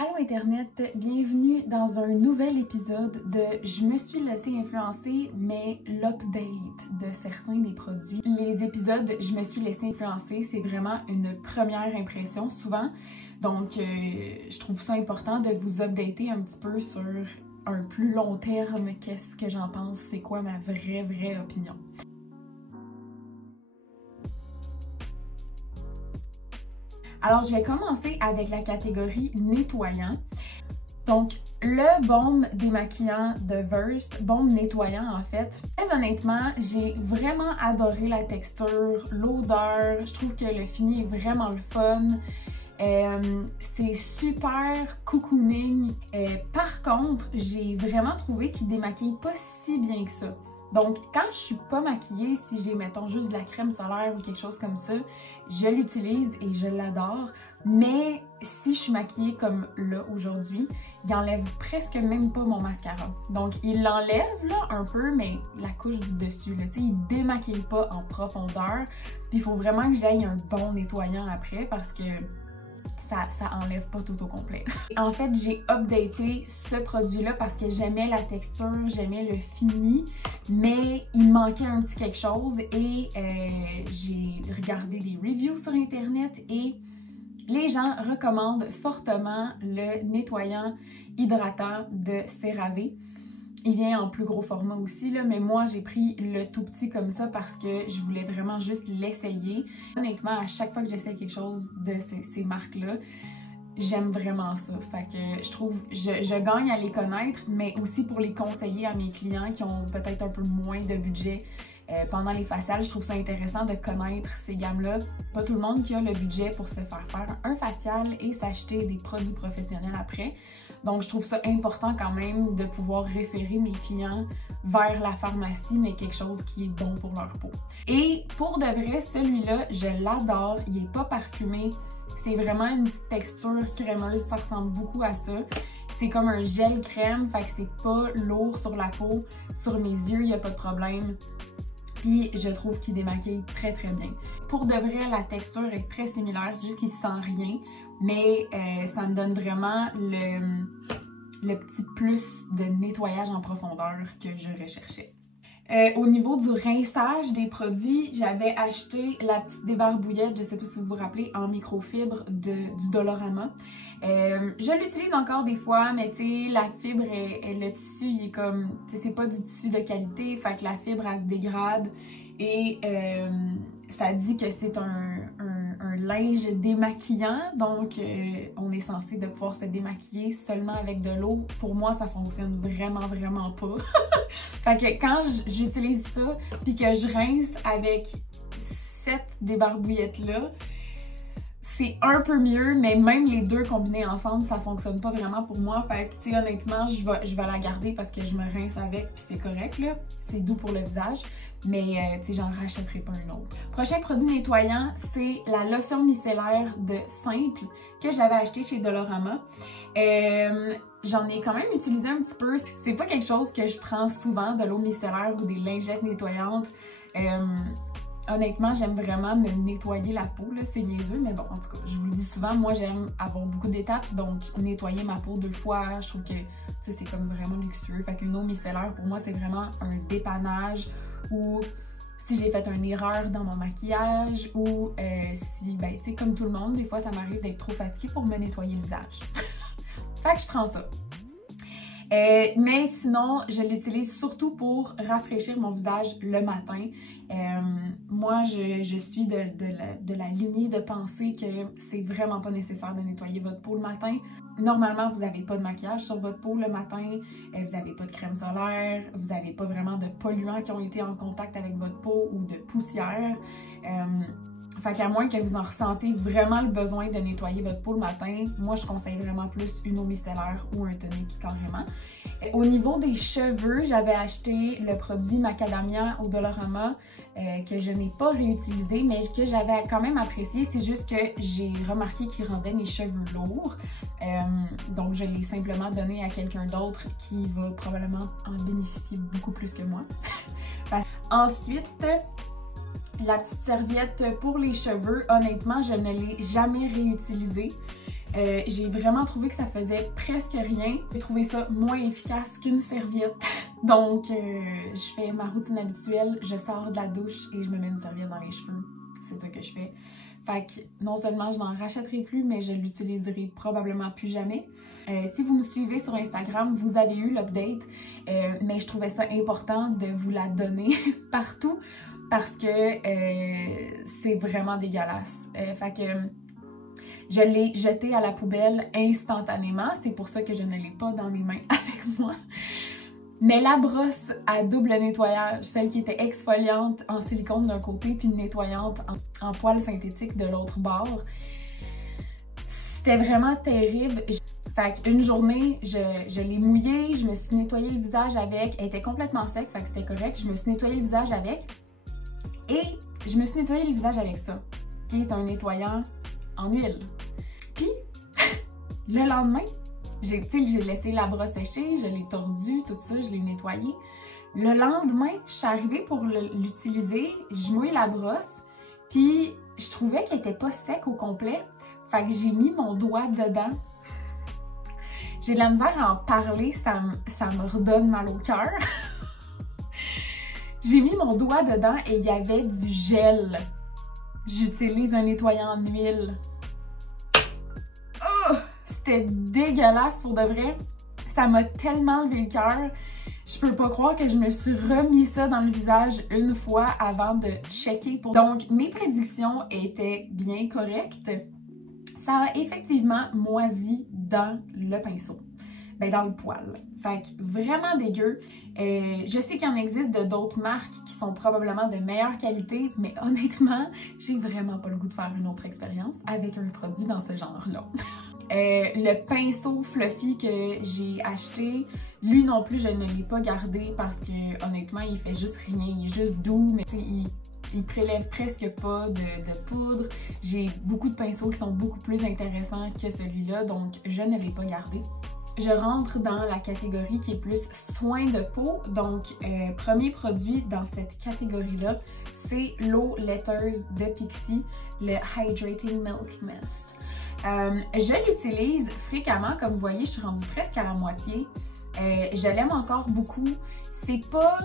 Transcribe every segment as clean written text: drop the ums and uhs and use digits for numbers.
Allô Internet, bienvenue dans un nouvel épisode de Je me suis laissée influencer, mais l'update de certains des produits. Les épisodes Je me suis laissée influencer, c'est vraiment une première impression souvent. Donc, je trouve ça important de vous updater un petit peu sur un plus long terme, qu'est-ce que j'en pense, c'est quoi ma vraie opinion. Alors, je vais commencer avec la catégorie nettoyant. Donc, le baume démaquillant de Versed, baume nettoyant en fait. Très honnêtement, j'ai vraiment adoré la texture, l'odeur. Je trouve que le fini est vraiment le fun. C'est super cocooning. Par contre, j'ai vraiment trouvé qu'il démaquille pas si bien que ça. Donc, quand je suis pas maquillée, si j'ai, mettons, juste de la crème solaire ou quelque chose comme ça, je l'utilise et je l'adore. Mais si je suis maquillée comme là, aujourd'hui, il enlève presque même pas mon mascara. Donc, il l'enlève, là, un peu, mais la couche du dessus, là, tu sais, il démaquille pas en profondeur. Puis, il faut vraiment que j'aille un bon nettoyant après parce que ça enlève pas tout au complet. En fait, j'ai updaté ce produit-là parce que j'aimais la texture, j'aimais le fini, mais il manquait un petit quelque chose et j'ai regardé des reviews sur Internet et les gens recommandent fortement le nettoyant hydratant de CeraVe. Il vient en plus gros format aussi, là, mais moi j'ai pris le tout petit comme ça parce que je voulais vraiment juste l'essayer. Honnêtement, à chaque fois que j'essaie quelque chose de ces marques-là, j'aime vraiment ça. Fait que je trouve, je gagne à les connaître, mais aussi pour les conseiller à mes clients qui ont peut-être un peu moins de budget pendant les faciales. Je trouve ça intéressant de connaître ces gammes-là. Pas tout le monde qui a le budget pour se faire un facial et s'acheter des produits professionnels après. Donc, je trouve ça important quand même de pouvoir référer mes clients vers la pharmacie, mais quelque chose qui est bon pour leur peau. Et pour de vrai, celui-là, je l'adore. Il n'est pas parfumé. C'est vraiment une petite texture crémeuse. Ça ressemble beaucoup à ça. C'est comme un gel crème, fait que c'est pas lourd sur la peau. Sur mes yeux, il n'y a pas de problème. Puis je trouve qu'il démaquille très bien. Pour de vrai, la texture est très similaire, c'est juste qu'il sent rien, mais ça me donne vraiment le petit plus de nettoyage en profondeur que je recherchais. Au niveau du rinçage des produits, j'avais acheté la petite débarbouillette, je sais pas si vous vous rappelez, en microfibre du Dollarama. Je l'utilise encore des fois, mais tu sais, la fibre, le tissu, il est comme, tu sais, c'est pas du tissu de qualité, fait que la fibre, elle se dégrade et ça dit que c'est un linge démaquillant, donc on est censé de pouvoir se démaquiller seulement avec de l'eau. Pour moi, ça fonctionne vraiment pas. Fait que quand j'utilise ça, puis que je rince avec cette débarbouillette-là, c'est un peu mieux, mais même les deux combinés ensemble, ça fonctionne pas vraiment pour moi. Fait que, tu sais, honnêtement, je vais la garder parce que je me rince avec, puis c'est correct, là. C'est doux pour le visage, mais, tu sais, j'en rachèterai pas un autre. Prochain produit nettoyant, c'est la lotion micellaire de Simple que j'avais acheté chez Dollarama. J'en ai quand même utilisé un petit peu. C'est pas quelque chose que je prends souvent, de l'eau micellaire ou des lingettes nettoyantes. Honnêtement, j'aime vraiment me nettoyer la peau, c'est niaiseux, mais bon, en tout cas, je vous le dis souvent, moi j'aime avoir beaucoup d'étapes, donc nettoyer ma peau 2 fois, je trouve que c'est comme vraiment luxueux. Fait qu'une eau micellaire, pour moi, c'est vraiment un dépannage ou si j'ai fait une erreur dans mon maquillage ou si, ben, tu sais, comme tout le monde, des fois, ça m'arrive d'être trop fatiguée pour me nettoyer le visage. Fait que je prends ça. Mais sinon, je l'utilise surtout pour rafraîchir mon visage le matin. Moi, je suis de la lignée de penser que c'est vraiment pas nécessaire de nettoyer votre peau le matin. Normalement, vous n'avez pas de maquillage sur votre peau le matin, vous n'avez pas de crème solaire, vous n'avez pas vraiment de polluants qui ont été en contact avec votre peau ou de poussière. Fait qu'à moins que vous en ressentez vraiment le besoin de nettoyer votre peau le matin, moi je conseille vraiment plus une eau micellaire ou un tonique carrément. Au niveau des cheveux, j'avais acheté le produit Macadamia au Dollarama que je n'ai pas réutilisé, mais que j'avais quand même apprécié. C'est juste que j'ai remarqué qu'il rendait mes cheveux lourds. Donc je l'ai simplement donné à quelqu'un d'autre qui va probablement en bénéficier beaucoup plus que moi. Ensuite, la petite serviette pour les cheveux, honnêtement, je ne l'ai jamais réutilisée. J'ai vraiment trouvé que ça faisait presque rien. J'ai trouvé ça moins efficace qu'une serviette. Donc, je fais ma routine habituelle, je sors de la douche et je me mets une serviette dans les cheveux. C'est ça que je fais. Fait que non seulement je n'en rachèterai plus, mais je l'utiliserai probablement plus jamais. Si vous nous suivez sur Instagram, vous avez eu l'update, mais je trouvais ça important de vous la donner partout parce que c'est vraiment dégueulasse. Fait que je l'ai jeté à la poubelle instantanément. C'est pour ça que je ne l'ai pas dans mes mains avec moi. Mais la brosse à double nettoyage, celle qui était exfoliante en silicone d'un côté puis nettoyante en poils synthétique de l'autre bord, c'était vraiment terrible. Fait qu'une journée, je l'ai mouillée, je me suis nettoyé le visage avec. Elle était complètement sec, fait que c'était correct. Je me suis nettoyé le visage avec. Et je me suis nettoyé le visage avec ça, qui est un nettoyant en huile. Puis, le lendemain, j'ai laissé la brosse sécher, je l'ai tordue, tout ça, je l'ai nettoyé. Le lendemain, je suis arrivée pour l'utiliser, je mouille la brosse, puis je trouvais qu'elle était pas sec au complet. Fait que j'ai mis mon doigt dedans. J'ai de la misère à en parler, ça me redonne mal au cœur. J'ai mis mon doigt dedans et il y avait du gel. J'utilise un nettoyant en huile. Oh! C'était dégueulasse pour de vrai. Ça m'a tellement levé le cœur. Je peux pas croire que je me suis remis ça dans le visage une fois avant de checker. Donc, mes prédictions étaient bien correctes. Ça a effectivement moisi dans le pinceau. Ben, dans le poil. Fait que vraiment dégueu. Je sais qu'il en existe de d'autres marques qui sont probablement de meilleure qualité, mais honnêtement, j'ai vraiment pas le goût de faire une autre expérience avec un produit dans ce genre-là. Le pinceau fluffy que j'ai acheté, lui non plus, je ne l'ai pas gardé parce que honnêtement, il fait juste rien. Il est juste doux, mais tu sais, il prélève presque pas de poudre. J'ai beaucoup de pinceaux qui sont beaucoup plus intéressants que celui-là, donc je ne l'ai pas gardé. Je rentre dans la catégorie qui est plus soin de peau. Donc, premier produit dans cette catégorie-là, c'est l'eau laiteuse de Pixi, le Hydrating Milk Mist. Je l'utilise fréquemment, comme vous voyez, je suis rendue presque à la moitié. Je l'aime encore beaucoup. C'est pas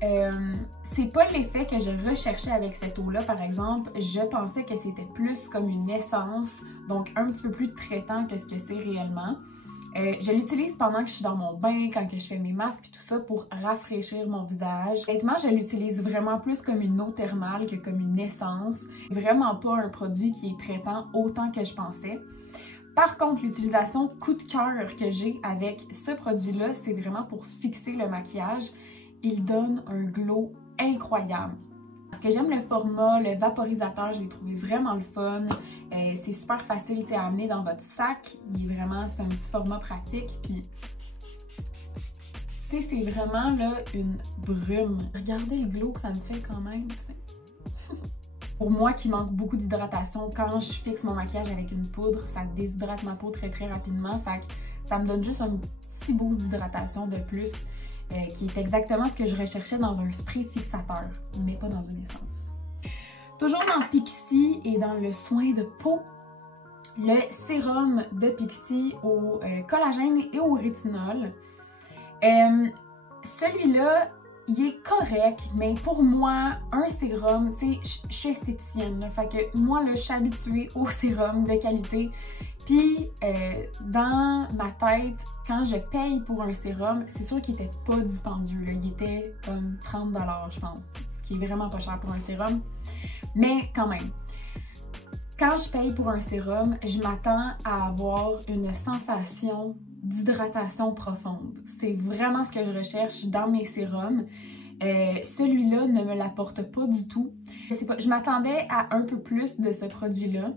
l'effet que je recherchais avec cette eau-là, par exemple. Je pensais que c'était plus comme une essence, donc un petit peu plus traitant que ce que c'est réellement. Je l'utilise pendant que je suis dans mon bain, quand que je fais mes masques et tout ça pour rafraîchir mon visage. Honnêtement, je l'utilise vraiment plus comme une eau thermale que comme une essence. Vraiment pas un produit qui est traitant autant que je pensais. Par contre, l'utilisation coup de cœur que j'ai avec ce produit-là, c'est vraiment pour fixer le maquillage. Il donne un glow incroyable. Parce que j'aime le format, le vaporisateur, je l'ai trouvé vraiment le fun. C'est super facile à amener dans votre sac. C'est un petit format pratique. Puis, tu sais, c'est vraiment là une brume. Regardez le glow que ça me fait quand même, tu sais. Pour moi qui manque beaucoup d'hydratation, quand je fixe mon maquillage avec une poudre, ça déshydrate ma peau très rapidement. Fait que ça me donne juste un petit boost d'hydratation de plus. Qui est exactement ce que je recherchais dans un spray fixateur, mais pas dans une essence. Toujours dans Pixi et dans le soin de peau, le sérum de Pixi au collagène et au rétinol. Celui-là, il est correct, mais pour moi, un sérum, tu sais, je suis esthéticienne, là, fait que moi, là, je suis habituée au sérum de qualité. Puis, dans ma tête, quand je paye pour un sérum, c'est sûr qu'il était pas dispendieux, là. Il était comme 30 $, je pense, ce qui est vraiment pas cher pour un sérum. Mais quand même, quand je paye pour un sérum, je m'attends à avoir une sensation d'hydratation profonde. C'est vraiment ce que je recherche dans mes sérums. Celui-là ne me l'apporte pas du tout. Je sais pas, je m'attendais à un peu plus de ce produit-là.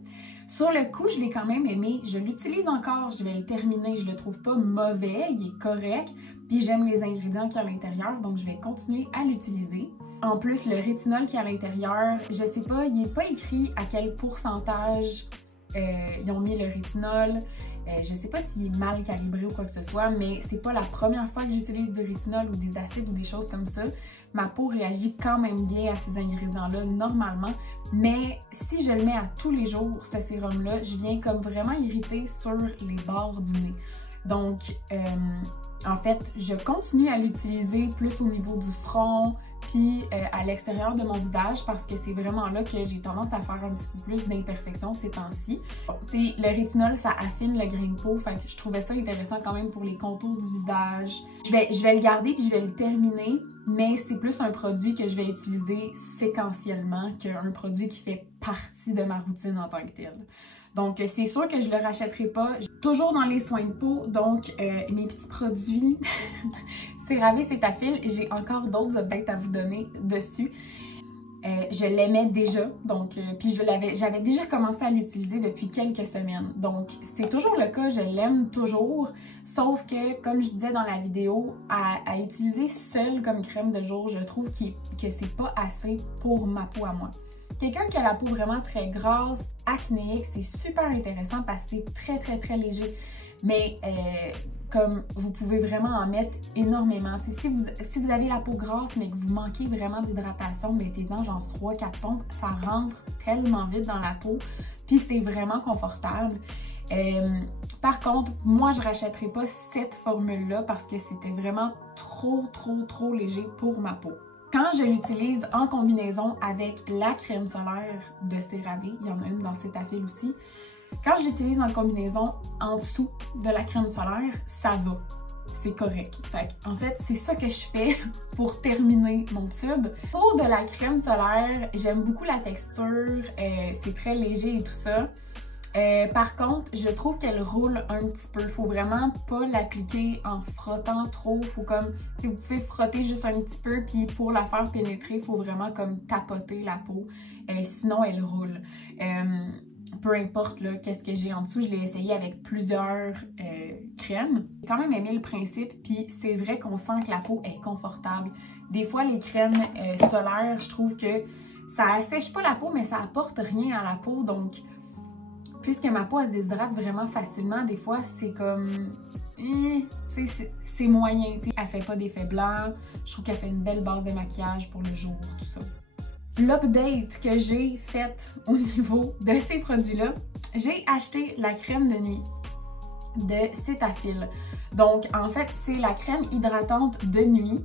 Sur le coup, je l'ai quand même aimé. Je l'utilise encore, je vais le terminer. Je le trouve pas mauvais, il est correct. Puis j'aime les ingrédients qu'il y a à l'intérieur, donc je vais continuer à l'utiliser. En plus, le rétinol qui est à l'intérieur, je sais pas, il n'est pas écrit à quel pourcentage ils ont mis le rétinol. Je sais pas s'il est mal calibré ou quoi que ce soit, mais c'est pas la première fois que j'utilise du rétinol ou des acides ou des choses comme ça. Ma peau réagit quand même bien à ces ingrédients-là normalement, mais si je le mets à tous les jours, ce sérum-là, je viens comme vraiment irriter sur les bords du nez. Donc, en fait, je continue à l'utiliser plus au niveau du front, puis à l'extérieur de mon visage parce que c'est vraiment là que j'ai tendance à faire un petit peu plus d'imperfections ces temps-ci. Tu sais, le rétinol, ça affine le grain de peau, fait que je trouvais ça intéressant quand même pour les contours du visage. Je vais le garder puis je vais le terminer, mais c'est plus un produit que je vais utiliser séquentiellement qu'un produit qui fait partie de ma routine en tant que telle. Donc, c'est sûr que je le rachèterai pas. Toujours dans les soins de peau, donc mes petits produits CeraVe Cetaphil, j'ai encore d'autres updates à vous donner dessus. Je l'aimais déjà, donc puis j'avais déjà commencé à l'utiliser depuis quelques semaines. Donc, c'est toujours le cas, je l'aime toujours, sauf que, comme je disais dans la vidéo, à utiliser seul comme crème de jour, je trouve que c'est pas assez pour ma peau à moi. Quelqu'un qui a la peau vraiment très grasse, acnéique, c'est super intéressant parce que c'est très, très, très léger. Mais comme vous pouvez vraiment en mettre énormément. Si vous avez la peau grasse mais que vous manquez vraiment d'hydratation, mettez-en genre 3-4 pompes, ça rentre tellement vite dans la peau. Puis c'est vraiment confortable. Par contre, moi je rachèterai pas cette formule-là parce que c'était vraiment trop léger pour ma peau. Quand je l'utilise en combinaison avec la crème solaire de CeraVe, il y en a une dans Cetaphil aussi, quand je l'utilise en combinaison en dessous de la crème solaire, ça va. C'est correct. En fait, c'est ça que je fais pour terminer mon tube. Pour de la crème solaire, j'aime beaucoup la texture, c'est très léger et tout ça. Par contre, je trouve qu'elle roule un petit peu. Faut vraiment pas l'appliquer en frottant trop. Faut comme, vous pouvez frotter juste un petit peu, puis pour la faire pénétrer, faut vraiment comme tapoter la peau. Sinon, elle roule. Peu importe là, qu'est-ce que j'ai en dessous, je l'ai essayé avec plusieurs crèmes. J'ai quand même aimé le principe, puis c'est vrai qu'on sent que la peau est confortable. Des fois, les crèmes solaires, je trouve que ça assèche pas la peau, mais ça apporte rien à la peau, donc puisque ma peau elle se déshydrate vraiment facilement, des fois c'est comme c'est moyen, t'sais. Elle fait pas d'effet blanc, je trouve qu'elle fait une belle base de maquillage pour le jour, tout ça. L'update que j'ai faite au niveau de ces produits-là, j'ai acheté la crème de nuit de Cetaphil. Donc en fait, c'est la crème hydratante de nuit.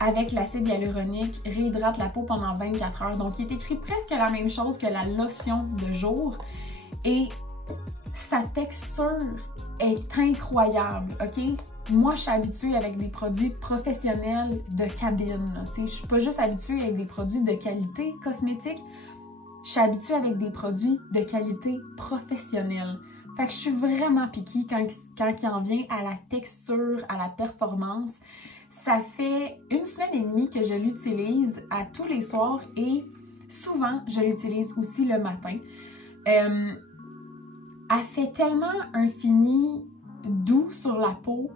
Avec l'acide hyaluronique, réhydrate la peau pendant 24 heures. Donc, il est écrit presque la même chose que la lotion de jour. Et sa texture est incroyable, OK? Moi, je suis habituée avec des produits professionnels de cabine. Je suis pas juste habituée avec des produits de qualité cosmétique. Je suis habituée avec des produits de qualité professionnelle. Fait que je suis vraiment piquée quand il en vient à la texture, à la performance. Ça fait 1 semaine et demie que je l'utilise à tous les soirs et souvent, je l'utilise aussi le matin. Elle fait tellement un fini doux sur la peau.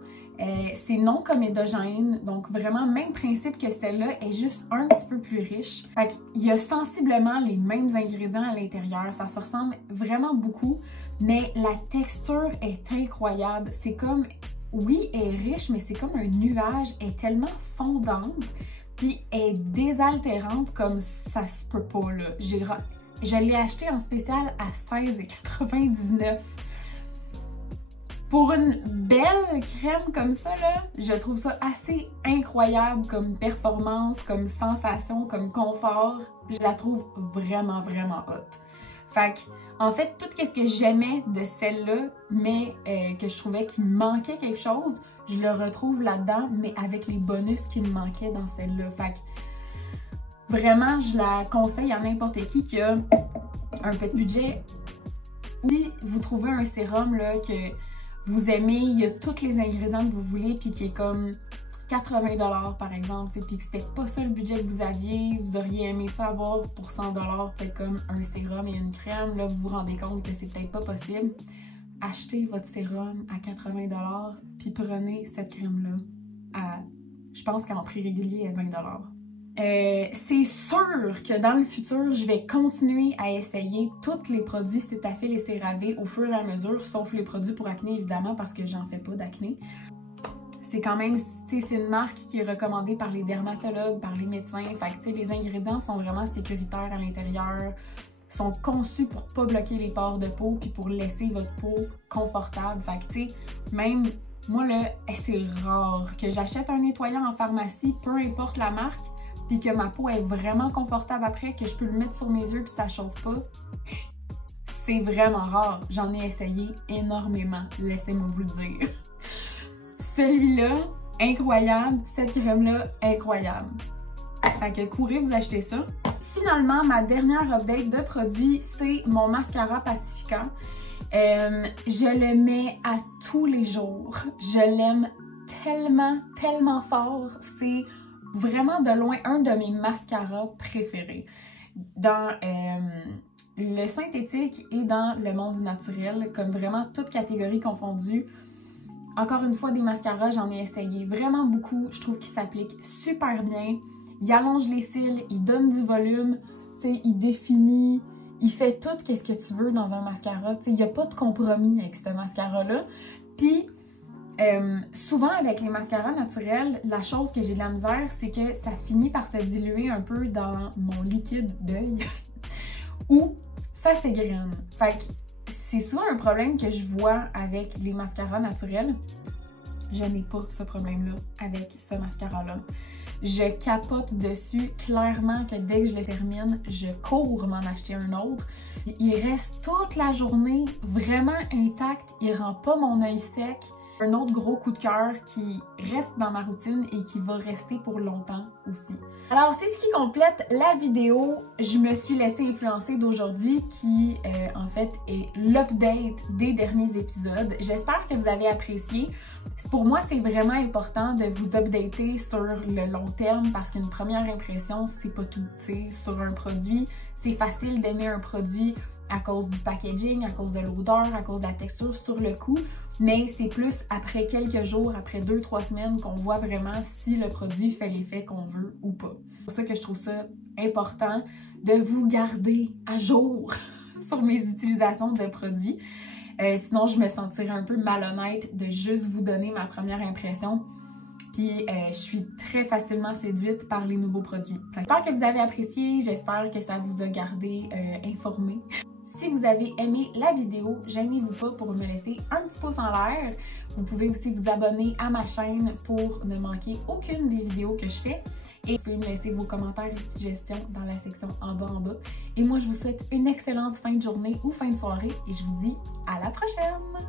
C'est non comédogène, donc vraiment même principe que celle-là, est juste un petit peu plus riche. Fait qu'il y a sensiblement les mêmes ingrédients à l'intérieur, ça se ressemble vraiment beaucoup, mais la texture est incroyable. C'est comme, oui, elle est riche, mais c'est comme un nuage, elle est tellement fondante, puis elle est désaltérante comme ça se peut pas, là. Je l'ai acheté en spécial à 16,99 $. Pour une belle crème comme ça, là, je trouve ça assez incroyable comme performance, comme sensation, comme confort. Je la trouve vraiment, vraiment hot. Fait que, en fait, tout ce que j'aimais de celle-là, mais que je trouvais qu'il me manquait quelque chose, je le retrouve là-dedans, mais avec les bonus qui me manquaient dans celle-là. Fait que, vraiment, je la conseille à n'importe qui a un petit budget. Si vous trouvez un sérum là, que vous aimez, il y a tous les ingrédients que vous voulez, puis qui est comme 80 $ par exemple, puis que c'était pas ça le budget que vous aviez, vous auriez aimé ça avoir pour 100 $, peut-être comme un sérum et une crème, là vous vous rendez compte que c'est peut-être pas possible. Achetez votre sérum à 80 $, puis prenez cette crème-là à, je pense qu'en prix régulier, elle est 20 $. C'est sûr que dans le futur, je vais continuer à essayer tous les produits Cetaphil et CeraVe au fur et à mesure, sauf les produits pour acné évidemment parce que j'en fais pas d'acné. C'est quand même, c'est une marque qui est recommandée par les dermatologues, par les médecins. Fait que les ingrédients sont vraiment sécuritaires à l'intérieur, sont conçus pour pas bloquer les pores de peau puis pour laisser votre peau confortable. Fait que tu sais, même moi là, c'est rare que j'achète un nettoyant en pharmacie, peu importe la marque, puis que ma peau est vraiment confortable après, que je peux le mettre sur mes yeux puis ça chauffe pas. C'est vraiment rare. J'en ai essayé énormément, laissez-moi vous le dire. Celui-là, incroyable. Cette crème-là, incroyable. Fait que courez vous acheter ça. Finalement, ma dernière update de produit, c'est mon mascara Pacifica. Je le mets à tous les jours. Je l'aime tellement, tellement fort. C'est vraiment de loin un de mes mascaras préférés. Dans le synthétique et dans le monde du naturel, comme vraiment toutes catégories confondues. Encore une fois, des mascaras, j'en ai essayé vraiment beaucoup. Je trouve qu'ils s'appliquent super bien. Il allonge les cils, il donne du volume, il définit, il fait tout ce que tu veux dans un mascara. Il n'y a pas de compromis avec ce mascara-là. Puis, souvent avec les mascaras naturels, la chose que j'ai de la misère, c'est que ça finit par se diluer un peu dans mon liquide d'œil ou ça s'égrène. Fait que c'est souvent un problème que je vois avec les mascaras naturels. Je n'ai pas ce problème-là avec ce mascara-là. Je capote dessus, clairement que dès que je le termine, je cours m'en acheter un autre. Il reste toute la journée vraiment intact, il rend pas mon œil sec. Un autre gros coup de cœur qui reste dans ma routine et qui va rester pour longtemps aussi. Alors, c'est ce qui complète la vidéo. Je me suis laissée influencer d'aujourd'hui qui, en fait, est l'update des derniers épisodes. J'espère que vous avez apprécié. Pour moi, c'est vraiment important de vous updater sur le long terme parce qu'une première impression, c'est pas tout. T'sais, sur un produit, c'est facile d'aimer un produit à cause du packaging, à cause de l'odeur, à cause de la texture sur le coup, mais c'est plus après quelques jours, après 2-3 semaines qu'on voit vraiment si le produit fait l'effet qu'on veut ou pas. C'est pour ça que je trouve ça important de vous garder à jour sur mes utilisations de produits. Sinon, je me sentirais un peu malhonnête de juste vous donner ma première impression. Puis je suis très facilement séduite par les nouveaux produits. J'espère que vous avez apprécié, j'espère que ça vous a gardé informé. Si vous avez aimé la vidéo, gênez-vous pas pour me laisser un petit pouce en l'air. Vous pouvez aussi vous abonner à ma chaîne pour ne manquer aucune des vidéos que je fais. Et vous pouvez me laisser vos commentaires et suggestions dans la section en bas. Et moi, je vous souhaite une excellente fin de journée ou fin de soirée et je vous dis à la prochaine!